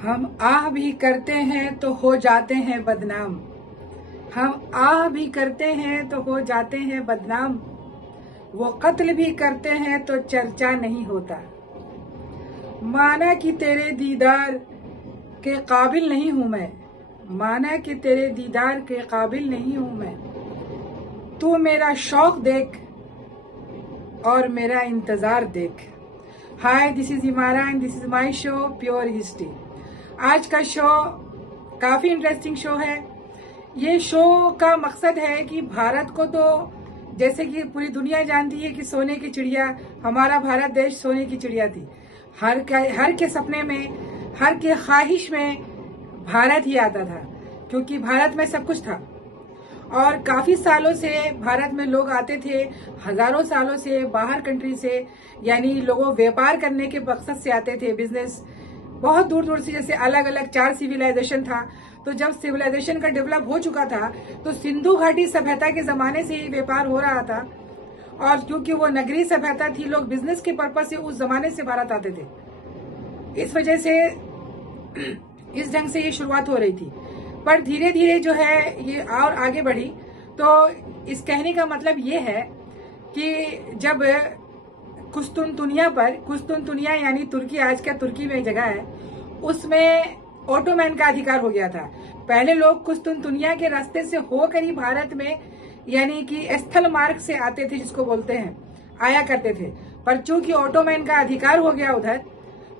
हम आह भी करते हैं तो हो जाते हैं बदनाम। हम आह भी करते हैं तो हो जाते हैं बदनाम। वो कत्ल भी करते हैं तो चर्चा नहीं होता। माना कि तेरे दीदार के काबिल नहीं हूं मैं। माना कि तेरे दीदार के काबिल नहीं हूं मैं। तू मेरा शौक देख और मेरा इंतजार देख। Hi, this is Imara and this is my show pure history. आज का शो काफी इंटरेस्टिंग शो है। ये शो का मकसद है कि भारत को तो जैसे कि पूरी दुनिया जानती है कि सोने की चिड़िया, हमारा भारत देश सोने की चिड़िया थी। हर के सपने में, हर के ख्वाहिश में भारत ही आता था, क्योंकि भारत में सब कुछ था। और काफी सालों से भारत में लोग आते थे, हजारों सालों से बाहर कंट्री से, यानी लोगों व्यापार करने के मकसद से आते थे, बिजनेस बहुत दूर दूर से। जैसे अलग अलग 4 सिविलाइजेशन था, तो जब सिविलाइजेशन का डेवलप हो चुका था तो सिंधु घाटी सभ्यता के जमाने से ही व्यापार हो रहा था। और क्योंकि वो नगरीय सभ्यता थी, लोग बिजनेस के पर्पज से उस जमाने से भारत आते थे। इस वजह से इस ढंग से ये शुरुआत हो रही थी। पर धीरे धीरे जो है ये और आगे बढ़ी। तो इस कहने का मतलब ये है कि जब कुस्तुनतुनिया यानी तुर्की, आज का तुर्की में जगह है, उसमें ओटोमैन का अधिकार हो गया था। पहले लोग कुस्तुनतुनिया के रास्ते से होकर ही भारत में, यानी कि स्थल मार्ग से आते थे, जिसको बोलते हैं, आया करते थे। पर चूंकि ओटोमैन का अधिकार हो गया उधर,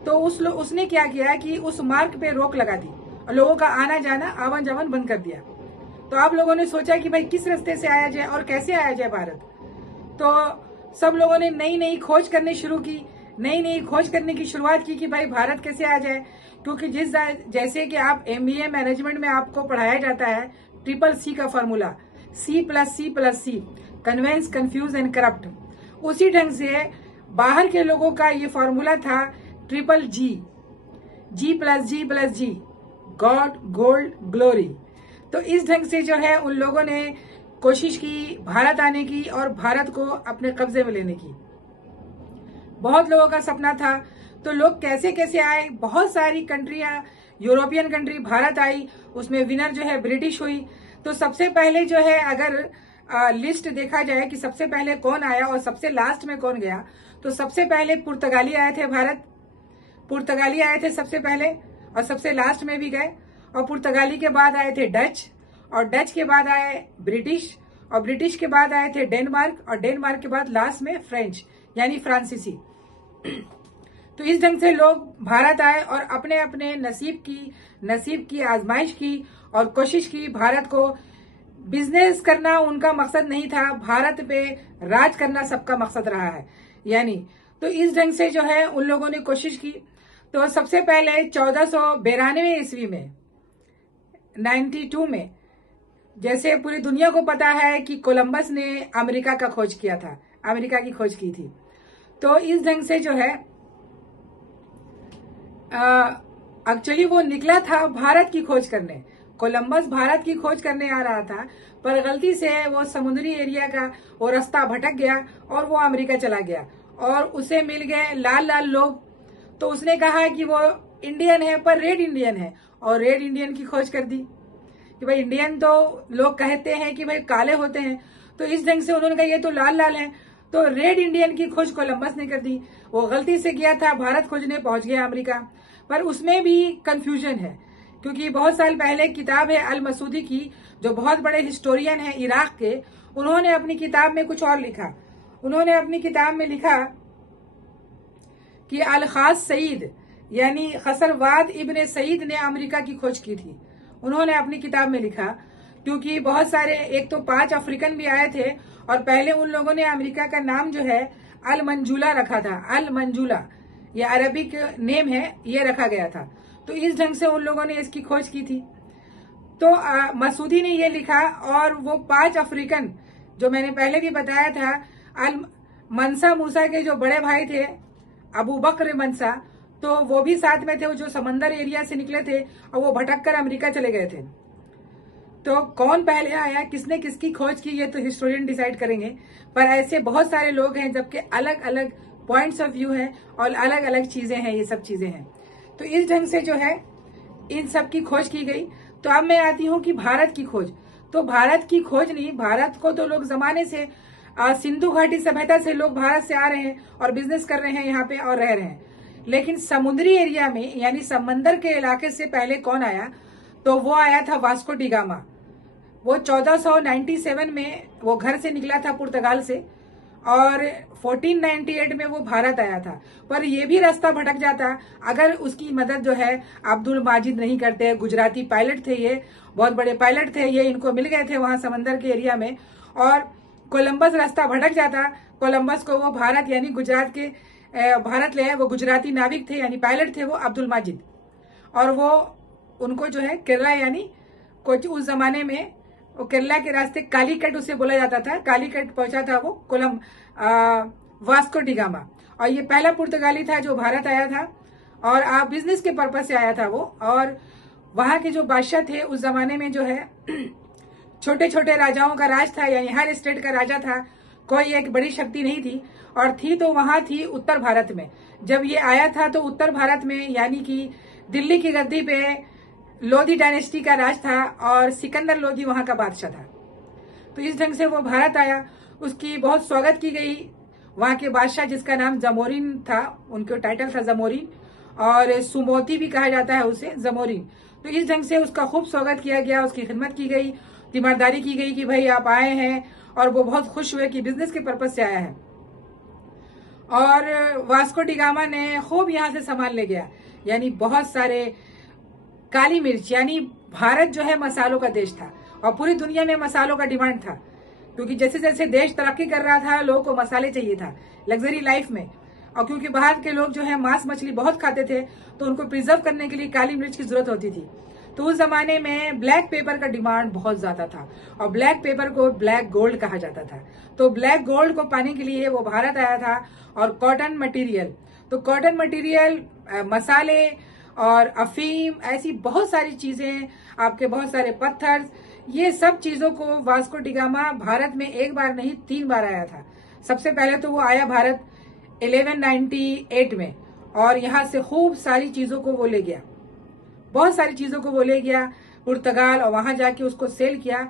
तो उसने क्या किया कि उस मार्ग पे रोक लगा दी और लोगों का आना जाना, आवन जावन बंद कर दिया। तो आप लोगों ने सोचा कि भाई किस रास्ते से आया जाए और कैसे आया जाए भारत। तो सब लोगों ने नई नई खोज करनी शुरू की, नई नई खोज करने की शुरुआत की कि भाई भारत कैसे आ जाए। क्योंकि जैसे कि आप MBA मैनेजमेंट में आपको पढ़ाया जाता है CCC का formula, C+C+C, convince, confuse and corrupt. उसी ढंग से बाहर के लोगों का ये फॉर्मूला था G+G+G, गॉड, गोल्ड, ग्लोरी। तो इस ढंग से जो है उन लोगों ने कोशिश की भारत आने की और भारत को अपने कब्जे में लेने की। बहुत लोगों का सपना था। तो लोग कैसे कैसे आए, बहुत सारी कंट्रियां, यूरोपियन कंट्री भारत आई, उसमें विनर जो है ब्रिटिश हुई। तो सबसे पहले जो है, अगर लिस्ट देखा जाए कि सबसे पहले कौन आया और सबसे लास्ट में कौन गया, तो सबसे पहले पुर्तगाली आए थे भारत। पुर्तगाली आए थे सबसे पहले और सबसे लास्ट में भी गए। और पुर्तगाली के बाद आए थे डच, और डच के बाद आए ब्रिटिश, और ब्रिटिश के बाद आए थे डेनमार्क, और डेनमार्क के बाद लास्ट में फ्रेंच यानी फ्रांसीसी। तो इस ढंग से लोग भारत आए और अपने अपने नसीब की आजमाइश की और कोशिश की। भारत को बिजनेस करना उनका मकसद नहीं था, भारत पे राज करना सबका मकसद रहा है, यानी। तो इस ढंग से जो है उन लोगों ने कोशिश की। तो सबसे पहले 1492 ईस्वी में, 92 में, जैसे पूरी दुनिया को पता है कि कोलंबस ने अमेरिका का खोज किया था, अमेरिका की खोज की थी। तो इस ढंग से जो है एक्चुअली वो निकला था भारत की खोज करने। कोलंबस भारत की खोज करने आ रहा था, पर गलती से वो समुद्री एरिया का वो रास्ता भटक गया और वो अमेरिका चला गया। और उसे मिल गए लाल लाल लोग। तो उसने कहा कि वो इंडियन है, पर रेड इंडियन है, और रेड इंडियन की खोज कर दी कि भाई इंडियन तो लोग कहते हैं कि भाई काले होते हैं। तो इस ढंग से उन्होंने कहा ये तो लाल लाल है। तो रेड इंडियन की खोज कोलंबस ने कर दी। वो गलती से गया था भारत खोजने, पहुंच गया अमेरिका। पर उसमें भी कंफ्यूजन है, क्योंकि बहुत साल पहले किताब है अल मसूदी की, जो बहुत बड़े हिस्टोरियन है इराक के। उन्होंने अपनी किताब में कुछ और लिखा। उन्होंने अपनी किताब में लिखा कि अल खास सईद यानी खसरवाद इब्ने सईद ने अमेरिका की खोज की थी। उन्होंने अपनी किताब में लिखा, क्योंकि बहुत सारे, एक तो 5 अफ्रीकन भी आए थे, और पहले उन लोगों ने अमेरिका का नाम जो है अल मंजूला रखा था। अल मंजूला ये अरबिक नेम है, ये रखा गया था। तो इस ढंग से उन लोगों ने इसकी खोज की थी। तो मसूदी ने ये लिखा, और वो 5 अफ्रीकन जो मैंने पहले भी बताया था, अल मनसा मूसा के जो बड़े भाई थे अबू बकर मनसा, तो वो भी साथ में थे, वो जो समंदर एरिया से निकले थे और वो भटक कर अमेरिका चले गए थे। तो कौन पहले आया, किसने किसकी खोज की, ये तो हिस्टोरियन डिसाइड करेंगे। पर ऐसे बहुत सारे लोग हैं, जबकि अलग अलग पॉइंट्स ऑफ व्यू है और अलग अलग चीजें हैं, ये सब चीजें हैं। तो इस ढंग से जो है इन सब की खोज की गई। तो अब मैं आती हूँ कि भारत की खोज। तो भारत की खोज नहीं, भारत को तो लोग जमाने से सिंधु घाटी सभ्यता से लोग भारत से आ रहे हैं और बिजनेस कर रहे हैं यहाँ पे और रह रहे हैं। लेकिन समुद्री एरिया में यानी समंदर के इलाके से पहले कौन आया, तो वो आया था वास्को डी गामा। वो 1497 में वो घर से निकला था पुर्तगाल से और 1498 में वो भारत आया था। पर ये भी रास्ता भटक जाता अगर उसकी मदद जो है अब्दुल माजिद नहीं करते। गुजराती पायलट थे, ये बहुत बड़े पायलट थे, ये इनको मिल गए थे वहां समंदर के एरिया में, और कोलंबस रास्ता भटक जाता। कोलंबस को वो भारत यानी गुजरात के भारत ले आए। वो गुजराती नाविक थे यानी पायलट थे वो अब्दुल माजिद, और वो उनको जो है केरला यानी कुछ उस जमाने में वो केरला के रास्ते कालीकट उसे बोला जाता था। कालीकट पहुंचा था वो वास्को डी गामा, और ये पहला पुर्तगाली था जो भारत आया था और बिजनेस के पर्पज से आया था वो। और वहां के जो बादशाह थे उस जमाने में जो है छोटे छोटे राजाओं का राज था, यानी हर स्टेट का राजा था, कोई एक बड़ी शक्ति नहीं थी। और थी तो वहां थी उत्तर भारत में। जब ये आया था तो उत्तर भारत में यानी कि दिल्ली की गद्दी पे लोधी डायनेस्टी का राज था और सिकंदर लोधी वहां का बादशाह था। तो इस ढंग से वो भारत आया, उसकी बहुत स्वागत की गई। वहां के बादशाह जिसका नाम जमोरिन था, उनका टाइटल था जमोरिन, और सुमोती भी कहा जाता है उसे, जमोरिन। तो इस ढंग से उसका खूब स्वागत किया गया, उसकी खिदमत की गई, तीमारदारी की गई कि भाई आप आए हैं, और वो बहुत खुश हुए कि बिजनेस के पर्पज से आया है। और वास्को डी गामा ने खूब यहाँ से सामान ले गया, यानी बहुत सारे काली मिर्च, यानी भारत जो है मसालों का देश था और पूरी दुनिया में मसालों का डिमांड था, क्योंकि जैसे जैसे देश तरक्की कर रहा था लोगों को मसाले चाहिए था लग्जरी लाइफ में। और क्योंकि बाहर के लोग जो है मांस मछली बहुत खाते थे तो उनको प्रिजर्व करने के लिए काली मिर्च की जरूरत होती थी। तो उस जमाने में ब्लैक पेपर का डिमांड बहुत ज्यादा था और ब्लैक पेपर को ब्लैक गोल्ड कहा जाता था। तो ब्लैक गोल्ड को पाने के लिए वो भारत आया था। और कॉटन मटेरियल, तो कॉटन मटेरियल, मसाले और अफीम, ऐसी बहुत सारी चीजें, आपके बहुत सारे पत्थर, ये सब चीजों को वास्को डी गामा भारत में एक बार नहीं 3 बार आया था। सबसे पहले तो वो आया भारत 1198 में और यहाँ से खूब सारी चीजों को वो ले गया, बहुत सारी चीजों को वो ले गया पुर्तगाल, और वहां जाके उसको सेल किया।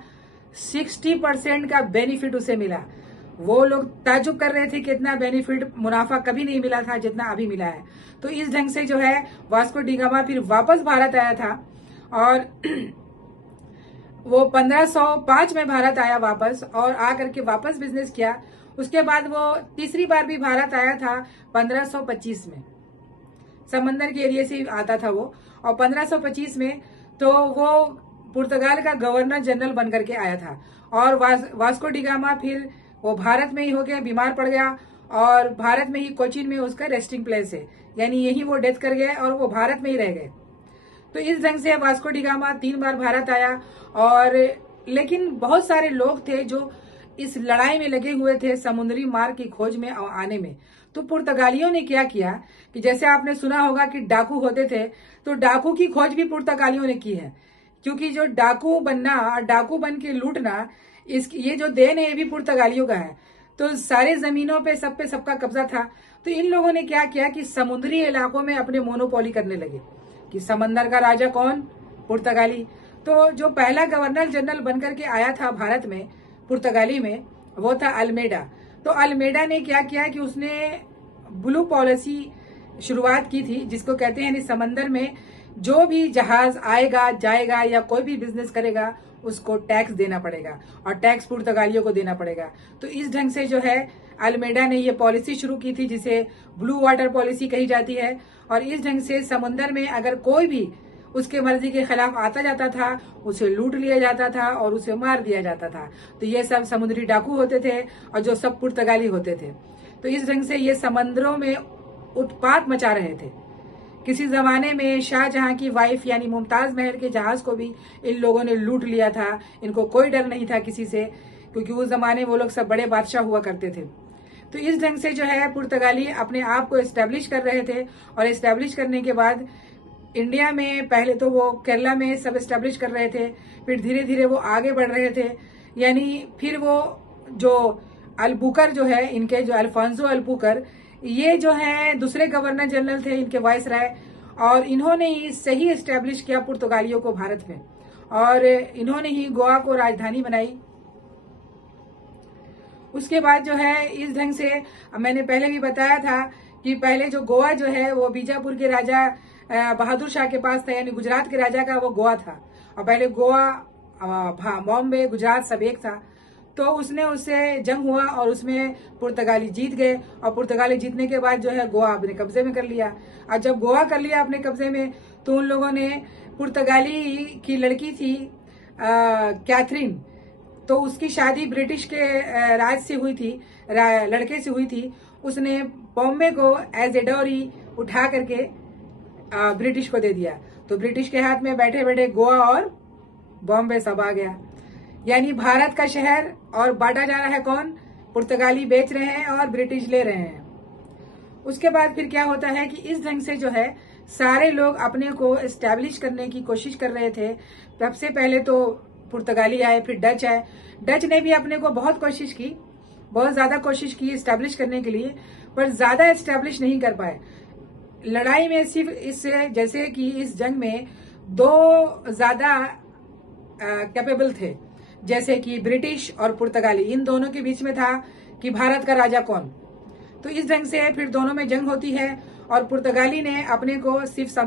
60% का बेनिफिट उसे मिला। वो लोग ताजुब कर रहे थे कि इतना बेनिफिट, मुनाफा कभी नहीं मिला था जितना अभी मिला है। तो इस ढंग से जो है वास्को डी गामा फिर वापस भारत आया था और वो 1505 में भारत आया वापस, और आकर के वापस बिजनेस किया। उसके बाद वो तीसरी बार भी भारत आया था 1525 में, समंदर के एरिया से आता था वो। और 1525 में तो वो पुर्तगाल का गवर्नर जनरल बनकर के आया था। और वास्को डी गामा फिर वो भारत में ही हो गया, बीमार पड़ गया, और भारत में ही कोचीन में उसका रेस्टिंग प्लेस है, यानी यही वो डेथ कर गए और वो भारत में ही रह गए। तो इस ढंग से वास्को डी गामा 3 बार भारत आया। और लेकिन बहुत सारे लोग थे जो इस लड़ाई में लगे हुए थे समुद्री मार्ग की खोज में आने में। तो पुर्तगालियों ने क्या किया कि जैसे आपने सुना होगा कि डाकू होते थे, तो डाकू की खोज भी पुर्तगालियों ने की है, क्योंकि जो डाकू बनना, डाकू बन के लूटना, ये जो देन है ये भी पुर्तगालियों का है। तो सारे जमीनों पे सबका कब्जा था। तो इन लोगों ने क्या किया कि समुद्री इलाकों में अपने मोनोपोली करने लगे कि समंदर का राजा कौन, पुर्तगाली। तो जो पहला गवर्नर जनरल बनकर के आया था भारत में पुर्तगाली में, वो था अल्मेडा। तो अल्मेडा ने क्या किया कि उसने ब्लू पॉलिसी शुरुआत की थी, जिसको कहते हैं समंदर में जो भी जहाज आएगा जाएगा या कोई भी बिजनेस करेगा उसको टैक्स देना पड़ेगा, और टैक्स पुर्तगालियों को देना पड़ेगा। तो इस ढंग से जो है अल्मेडा ने ये पॉलिसी शुरू की थी, जिसे ब्लू वाटर पॉलिसी कही जाती है। और इस ढंग से समुद्र में अगर कोई भी उसके मर्जी के खिलाफ आता जाता था, उसे लूट लिया जाता था और उसे मार दिया जाता था। तो ये सब समुद्री डाकू होते थे और जो सब पुर्तगाली होते थे। तो इस ढंग से ये समंदरों में उत्पात मचा रहे थे। किसी जमाने में शाहजहां की वाइफ यानी मुमताज महल के जहाज को भी इन लोगों ने लूट लिया था। इनको कोई डर नहीं था किसी से, क्योंकि उस जमाने वो लोग सब बड़े बादशाह हुआ करते थे। तो इस ढंग से जो है पुर्तगाली अपने आप को एस्टेब्लिश कर रहे थे, और एस्टेब्लिश करने के बाद इंडिया में पहले तो वो केरला में सब एस्टेब्लिश कर रहे थे, फिर धीरे धीरे वो आगे बढ़ रहे थे। यानी फिर वो जो अल्बुकर जो है, इनके जो अल्फांसो अल्बुकर, ये जो है दूसरे गवर्नर जनरल थे इनके वाइसराय, और इन्होंने ही सही एस्टेब्लिश किया पुर्तगालियों को भारत में, और इन्होंने ही गोवा को राजधानी बनाई। उसके बाद जो है इस ढंग से मैंने पहले भी बताया था कि पहले जो गोवा जो है वो बीजापुर के राजा बहादुर शाह के पास था, यानी गुजरात के राजा का वो गोवा था। और पहले गोवा, बॉम्बे, गुजरात सब एक था। तो उससे जंग हुआ और उसमें पुर्तगाली जीत गए, और पुर्तगाली जीतने के बाद जो है गोवा अपने कब्जे में कर लिया। और जब गोवा कर लिया अपने कब्जे में, तो उन लोगों ने पुर्तगाली की लड़की थी कैथरीन, तो उसकी शादी ब्रिटिश के राज से हुई थी, लड़के से हुई थी। उसने बॉम्बे को एज ए डॉरी उठा करके ब्रिटिश को दे दिया। तो ब्रिटिश के हाथ में बैठे बैठे गोवा और बॉम्बे सब आ गया, यानी भारत का शहर, और बांटा जा रहा है कौन? पुर्तगाली बेच रहे हैं और ब्रिटिश ले रहे हैं। उसके बाद फिर क्या होता है कि इस ढंग से जो है सारे लोग अपने को एस्टैब्लिश करने की कोशिश कर रहे थे। सबसे पहले तो पुर्तगाली आए, फिर डच आए। डच ने भी अपने को बहुत कोशिश की, बहुत ज्यादा कोशिश की एस्टैब्लिश करने के लिए, पर ज्यादा एस्टैब्लिश नहीं कर पाए। लड़ाई में सिर्फ इससे, जैसे कि इस जंग में दो ज्यादा कैपेबल थे, जैसे कि ब्रिटिश और पुर्तगाली, इन दोनों के बीच में था कि भारत का राजा कौन। तो इस ढंग से फिर दोनों में जंग होती है, और पुर्तगाली ने अपने को सिर्फ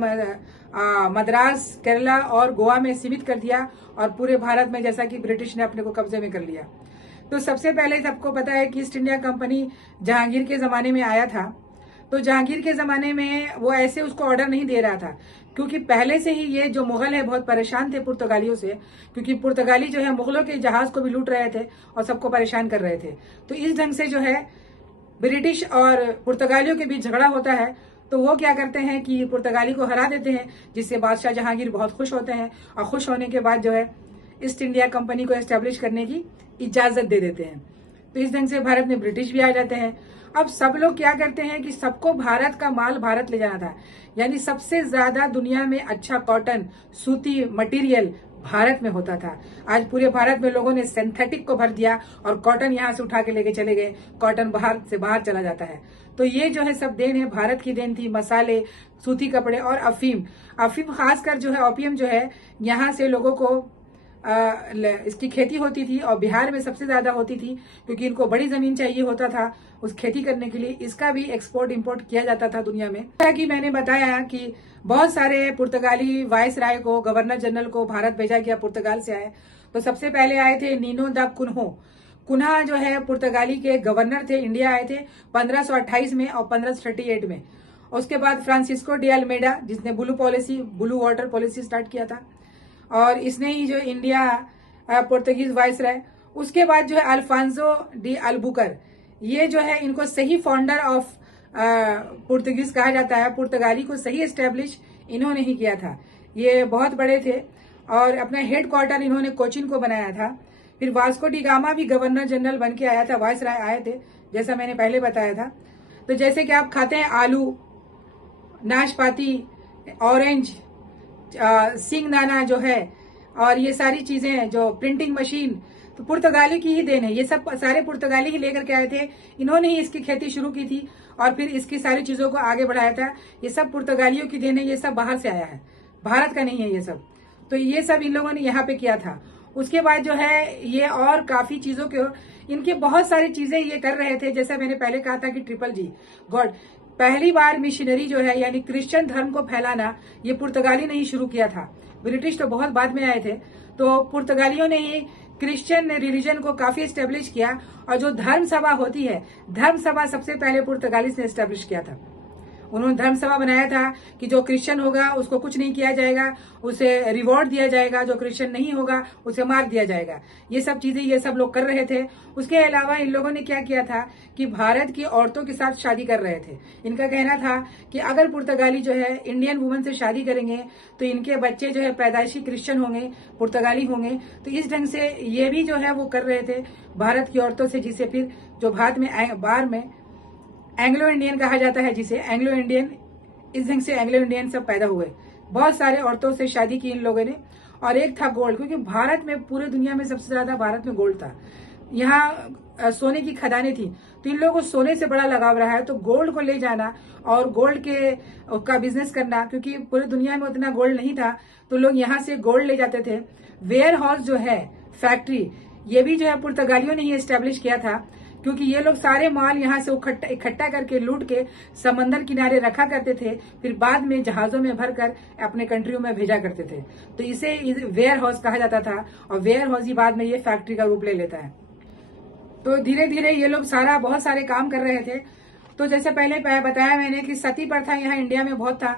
मद्रास, केरला और गोवा में सीमित कर दिया, और पूरे भारत में जैसा कि ब्रिटिश ने अपने को कब्जे में कर लिया। तो सबसे पहले सबको पता है कि ईस्ट इंडिया कंपनी जहांगीर के जमाने में आया था। तो जहांगीर के जमाने में वो ऐसे उसको ऑर्डर नहीं दे रहा था, क्योंकि पहले से ही ये जो मुगल है बहुत परेशान थे पुर्तगालियों से, क्योंकि पुर्तगाली जो है मुगलों के जहाज को भी लूट रहे थे और सबको परेशान कर रहे थे। तो इस ढंग से जो है ब्रिटिश और पुर्तगालियों के बीच झगड़ा होता है। तो वो क्या करते हैं कि पुर्तगाली को हरा देते हैं, जिससे बादशाह जहांगीर बहुत खुश होते हैं, और खुश होने के बाद जो है ईस्ट इंडिया कंपनी को एस्टेब्लिश करने की इजाजत दे देते हैं। तो इस ढंग से भारत में ब्रिटिश भी आ जाते हैं। अब सब लोग क्या करते हैं कि सबको भारत का माल भारत ले जाना था, यानी सबसे ज्यादा दुनिया में अच्छा कॉटन, सूती मटेरियल भारत में होता था। आज पूरे भारत में लोगों ने सिंथेटिक को भर दिया और कॉटन यहाँ से उठा के लेके चले गए, कॉटन बाहर से बाहर चला जाता है। तो ये जो है सब देन है, भारत की देन थी। मसाले, सूती कपड़े और अफीम, अफीम खासकर जो है ओपियम जो है यहाँ से लोगों को इसकी खेती होती थी, और बिहार में सबसे ज्यादा होती थी, क्योंकि इनको बड़ी जमीन चाहिए होता था उस खेती करने के लिए। इसका भी एक्सपोर्ट इंपोर्ट किया जाता था दुनिया में। जैसा कि मैंने बताया कि बहुत सारे पुर्तगाली वाइस राय को, गवर्नर जनरल को भारत भेजा गया, पुर्तगाल से आए। तो सबसे पहले आए थे नीनो दा कुन्हो। कुन्हा जो है पुर्तगाली के गवर्नर थे, इंडिया आए थे 1528 में और 1538 में। उसके बाद फ्रांसिस्को डी अल्मेडा, जिसने ब्लू वाटर पॉलिसी स्टार्ट किया था, और इसने ही जो इंडिया पुर्तगीज वाइस राय। उसके बाद जो है अल्फांसो डी अल्बुकर, ये जो है इनको सही फाउंडर ऑफ पुर्तगीज कहा जाता है। पुर्तगाली को सही एस्टेब्लिश इन्होंने ही किया था। ये बहुत बड़े थे, और अपना हेड क्वार्टर इन्होंने कोचिन को बनाया था। फिर वास्को डी गामा भी गवर्नर जनरल बन के आया था, वाइस राय आए थे, जैसा मैंने पहले बताया था। तो जैसे कि आप खाते हैं आलू, नाशपाती, ऑरेंज, सिंगदाना जो है, और ये सारी चीजें, जो प्रिंटिंग मशीन, तो पुर्तगाली की ही देन है। ये सब सारे पुर्तगाली ही लेकर के आए थे, इन्होंने ही इसकी खेती शुरू की थी और फिर इसकी सारी चीजों को आगे बढ़ाया था। ये सब पुर्तगालियों की देन है, ये सब बाहर से आया है, भारत का नहीं है ये सब। तो ये सब इन लोगों ने यहाँ पे किया था। उसके बाद जो है ये और काफी चीजों के, इनके बहुत सारी चीजें ये कर रहे थे। जैसा मैंने पहले कहा था कि ट्रिपल जी गॉड, पहली बार मिशनरी जो है यानी क्रिश्चियन धर्म को फैलाना ये पुर्तगाली ने ही शुरू किया था। ब्रिटिश तो बहुत बाद में आए थे। तो पुर्तगालियों ने ही क्रिश्चियन रिलीजन को काफी एस्टेब्लिश किया, और जो धर्म सभा होती है, धर्म सभा सबसे पहले पुर्तगाली ने एस्टेब्लिश किया था। उन्होंने धर्म सभा बनाया था कि जो क्रिश्चियन होगा उसको कुछ नहीं किया जाएगा, उसे रिवॉर्ड दिया जाएगा, जो क्रिश्चियन नहीं होगा उसे मार दिया जाएगा। ये सब चीजें ये सब लोग कर रहे थे। उसके अलावा इन लोगों ने क्या किया था कि भारत की औरतों के साथ शादी कर रहे थे। इनका कहना था कि अगर पुर्तगाली जो है इंडियन वुमन से शादी करेंगे तो इनके बच्चे जो है पैदाइशी क्रिश्चियन होंगे, पुर्तगाली होंगे। तो इस ढंग से ये भी जो है वो कर रहे थे भारत की औरतों से, जिसे फिर जो बाद में एंग्लो इंडियन कहा जाता है, जिसे एंग्लो इंडियन, इस ढंग से एंग्लो इंडियन सब पैदा हुए। बहुत सारे औरतों से शादी की इन लोगों ने। और एक था गोल्ड, क्योंकि भारत में, पूरे दुनिया में सबसे ज्यादा भारत में गोल्ड था। यहाँ सोने की खदानें थी, तो इन लोगों को सोने से बड़ा लगाव रहा है। तो गोल्ड को ले जाना और गोल्ड के का बिजनेस करना, क्योंकि पूरी दुनिया में उतना गोल्ड नहीं था, तो लोग यहाँ से गोल्ड ले जाते थे। वेयर हाउस जो है, फैक्ट्री, ये भी जो है पुर्तगालियों ने ही एस्टेब्लिश किया था, क्योंकि ये लोग सारे माल यहाँ से इकट्ठा करके लूट के समंदर किनारे रखा करते थे, फिर बाद में जहाजों में भरकर अपने कंट्रियों में भेजा करते थे। तो इसे वेयर हाउस कहा जाता था, और वेयर हाउस ही बाद में ये फैक्ट्री का रूप ले लेता है। तो धीरे धीरे ये लोग बहुत सारे काम कर रहे थे। तो जैसे पहले बताया मैंने कि सती प्रथा यहाँ इंडिया में बहुत था,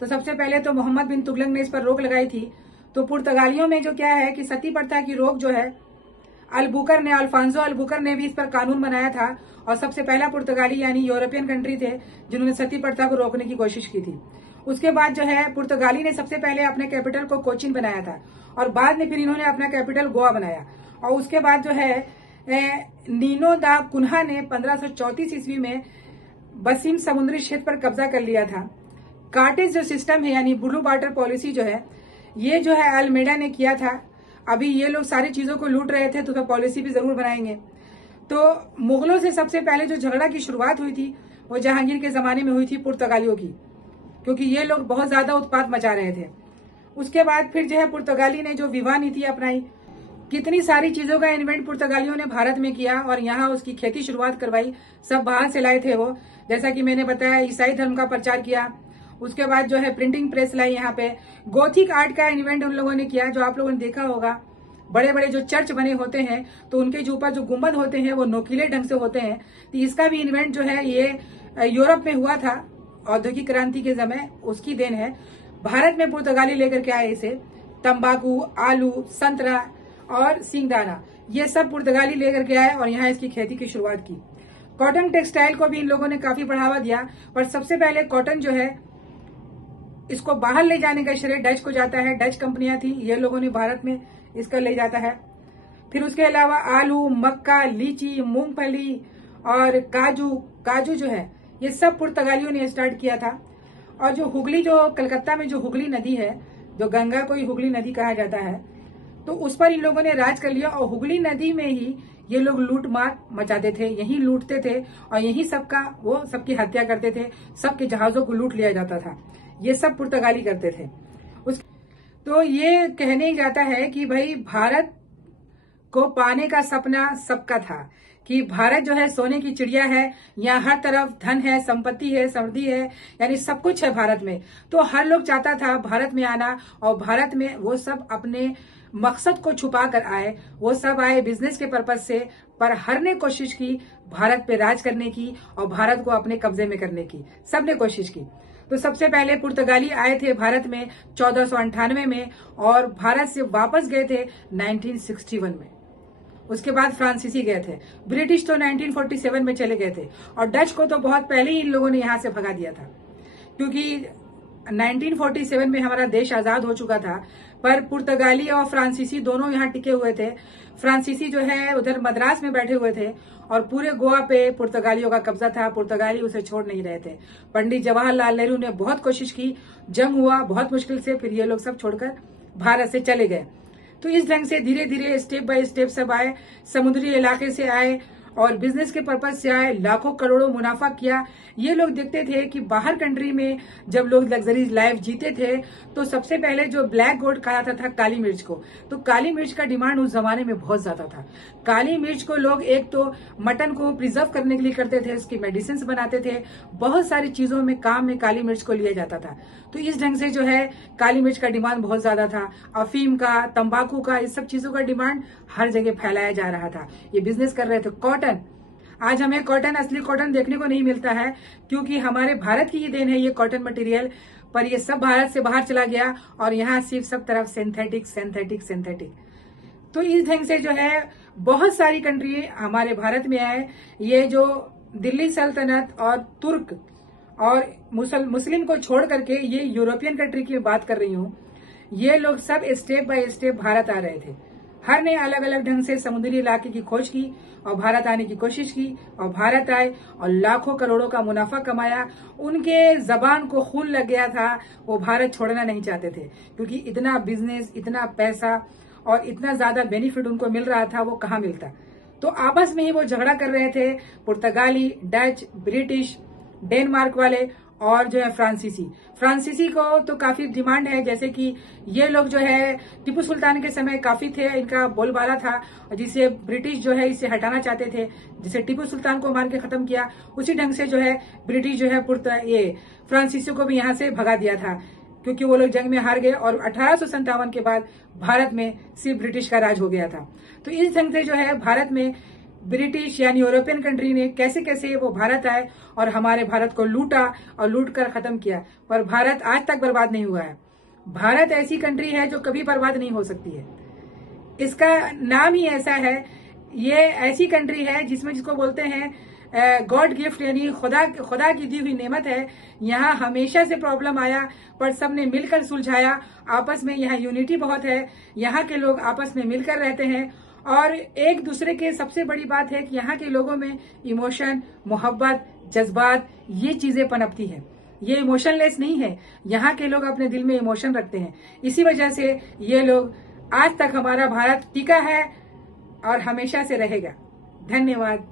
तो सबसे पहले तो मोहम्मद बिन तुगलक ने इस पर रोक लगाई थी। तो पुर्तगालियों में जो क्या है कि सती प्रथा की रोक जो है, अल्फांसो अलबुकर ने भी इस पर कानून बनाया था, और सबसे पहला पुर्तगाली यानी यूरोपियन कंट्री थे जिन्होंने सती प्रथा को रोकने की कोशिश की थी। उसके बाद जो है पुर्तगाली ने सबसे पहले अपने कैपिटल को कोचिन बनाया था, और बाद में फिर इन्होंने अपना कैपिटल गोवा बनाया। और उसके बाद जो है नीनो दा कुन्हा ने 1534 ईस्वी में बसीम समुद्री क्षेत्र पर कब्जा कर लिया था। कार्टेज जो सिस्टम है यानी ब्लू वाटर पॉलिसी जो है, ये जो है अल्मेडा ने किया था। अभी ये लोग सारी चीजों को लूट रहे थे, तो पॉलिसी भी जरूर बनाएंगे। तो मुगलों से सबसे पहले जो झगड़ा की शुरुआत हुई थी वो जहांगीर के जमाने में हुई थी पुर्तगालियों की, क्योंकि ये लोग बहुत ज्यादा उत्पात मचा रहे थे। उसके बाद फिर जो है पुर्तगाली ने जो विवाह नीति अपनाई, कितनी सारी चीजों का इन्वेंट पुर्तगालियों ने भारत में किया और यहाँ उसकी खेती शुरुआत करवाई। सब बाहर से लाए थे वो, जैसा कि मैंने बताया, ईसाई धर्म का प्रचार किया। उसके बाद जो है प्रिंटिंग प्रेस लाई यहाँ पे। गोथिक आर्ट का इन्वेंट उन लोगों ने किया, जो आप लोगों ने देखा होगा। बड़े बड़े जो चर्च बने होते हैं तो उनके जो ऊपर जो गुंबद होते हैं वो नोकीले ढंग से होते हैं। तो इसका भी इन्वेंट जो है ये यूरोप में हुआ था औद्योगिक क्रांति के समय, उसकी देन है। भारत में पुर्तगाली लेकर के आए इसे। तंबाकू, आलू, संतरा और सिंगदाना, ये सब पुर्तगाली लेकर के आए और यहाँ इसकी खेती की शुरुआत की। कॉटन टेक्सटाइल को भी इन लोगों ने काफी बढ़ावा दिया, पर सबसे पहले कॉटन जो है इसको बाहर ले जाने का श्रेय डच को जाता है। डच कंपनियां थी, ये लोगों ने भारत में इसका ले जाता है। फिर उसके अलावा आलू, मक्का, लीची, मूंगफली और काजू जो है, ये सब पुर्तगालियों ने स्टार्ट किया था। और जो हुगली, जो कलकत्ता में जो हुगली नदी है, जो गंगा को ही हुगली नदी कहा जाता है, तो उस पर इन लोगों ने राज कर लिया। और हुगली नदी में ही ये लोग लूट मार मचाते थे, यहीं लूटते थे और यहीं सबकी हत्या करते थे। सबके जहाजों को लूट लिया जाता था, ये सब पुर्तगाली करते थे। तो ये कहने जाता है कि भाई भारत को पाने का सपना सबका था, कि भारत जो है सोने की चिड़िया है, यहाँ हर तरफ धन है, संपत्ति है, समृद्धि है, यानी सब कुछ है भारत में। तो हर लोग चाहता था भारत में आना, और भारत में वो सब अपने मकसद को छुपा कर आए। वो सब आए बिजनेस के पर्पज से, पर हर ने कोशिश की भारत पे राज करने की और भारत को अपने कब्जे में करने की, सबने कोशिश की। तो सबसे पहले पुर्तगाली आए थे भारत में 1498 में, और भारत से वापस गए थे 1961 में। उसके बाद फ्रांसीसी गए थे। ब्रिटिश तो 1947 में चले गए थे, और डच को तो बहुत पहले ही इन लोगों ने यहां से भगा दिया था, क्योंकि 1947 में हमारा देश आजाद हो चुका था। पर पुर्तगाली और फ्रांसीसी दोनों यहाँ टिके हुए थे। फ्रांसीसी जो है उधर मद्रास में बैठे हुए थे, और पूरे गोवा पे पुर्तगालियों का कब्जा था। पुर्तगाली उसे छोड़ नहीं रहे थे। पंडित जवाहरलाल नेहरू ने बहुत कोशिश की, जंग हुआ बहुत मुश्किल से, फिर ये लोग सब छोड़कर भारत से चले गए। तो इस ढंग से धीरे धीरे स्टेप बाय स्टेप सब आए, समुद्री इलाके से आए और बिजनेस के पर्पज से आए, लाखों करोड़ों मुनाफा किया। ये लोग देखते थे कि बाहर कंट्री में जब लोग लग्जरी लाइफ जीते थे, तो सबसे पहले जो ब्लैक गोल्ड कहा था काली मिर्च को, तो काली मिर्च का डिमांड उस जमाने में बहुत ज्यादा था। काली मिर्च को लोग एक तो मटन को प्रिजर्व करने के लिए करते थे, उसकी मेडिसिन बनाते थे, बहुत सारी चीजों में काम में काली मिर्च को लिया जाता था। तो इस ढंग से जो है काली मिर्च का डिमांड बहुत ज्यादा था। अफीम का, तंबाकू का, इस सब चीजों का डिमांड हर जगह फैलाया जा रहा था। ये बिजनेस कर रहे थे। कॉटन, आज हमें कॉटन, असली कॉटन देखने को नहीं मिलता है, क्योंकि हमारे भारत की ही देन है ये कॉटन मटेरियल, पर ये सब भारत से बाहर चला गया और यहाँ सिर्फ सब तरफ सिंथेटिक सिंथेटिक सिंथेटिक। तो इस ढंग से जो है बहुत सारी कंट्री हमारे भारत में आए। ये जो दिल्ली सल्तनत और तुर्क और मुस्लिम को छोड़ करके ये यूरोपियन कंट्री की बात कर रही हूँ, ये लोग सब स्टेप बाय स्टेप भारत आ रहे थे। हर ने अलग अलग ढंग से समुद्री इलाके की खोज की और भारत आने की कोशिश की, और भारत आए और लाखों करोड़ों का मुनाफा कमाया। उनके जबान को खून लग गया था, वो भारत छोड़ना नहीं चाहते थे, क्योंकि इतना बिजनेस, इतना पैसा और इतना ज्यादा बेनिफिट उनको मिल रहा था, वो कहाँ मिलता। तो आपस में ही वो झगड़ा कर रहे थे, पुर्तगाली, डच, ब्रिटिश, डेनमार्क वाले और जो है फ्रांसीसी को तो काफी डिमांड है, जैसे कि ये लोग जो है टीपू सुल्तान के समय काफी थे, इनका बोलबाला था, जिसे ब्रिटिश जो है इसे हटाना चाहते थे। जिसे टीपू सुल्तान को मार के खत्म किया, उसी ढंग से जो है ब्रिटिश जो है फ्रांसीसी को भी यहाँ से भगा दिया था, क्योंकि वो लोग जंग में हार गए और 1857 के बाद भारत में सिर्फ ब्रिटिश का राज हो गया था। तो इस ढंग से जो है भारत में ब्रिटिश यानी यूरोपियन कंट्री ने कैसे कैसे वो भारत आए और हमारे भारत को लूटा और लूट कर खत्म किया, पर भारत आज तक बर्बाद नहीं हुआ है। भारत ऐसी कंट्री है जो कभी बर्बाद नहीं हो सकती है, इसका नाम ही ऐसा है। ये ऐसी कंट्री है जिसको बोलते हैं गॉड गिफ्ट, यानी खुदा की दी हुई नेमत है। यहाँ हमेशा से प्रॉब्लम आया पर सबने मिलकर सुलझाया, आपस में यहाँ यूनिटी बहुत है, यहाँ के लोग आपस में मिलकर रहते हैं और एक दूसरे के सबसे बड़ी बात है कि यहाँ के लोगों में इमोशन, मोहब्बत, जज्बात, ये चीजें पनपती है। ये इमोशनलेस नहीं है, यहाँ के लोग अपने दिल में इमोशन रखते हैं। इसी वजह से ये लोग आज तक हमारा भारत टिका है और हमेशा से रहेगा। धन्यवाद।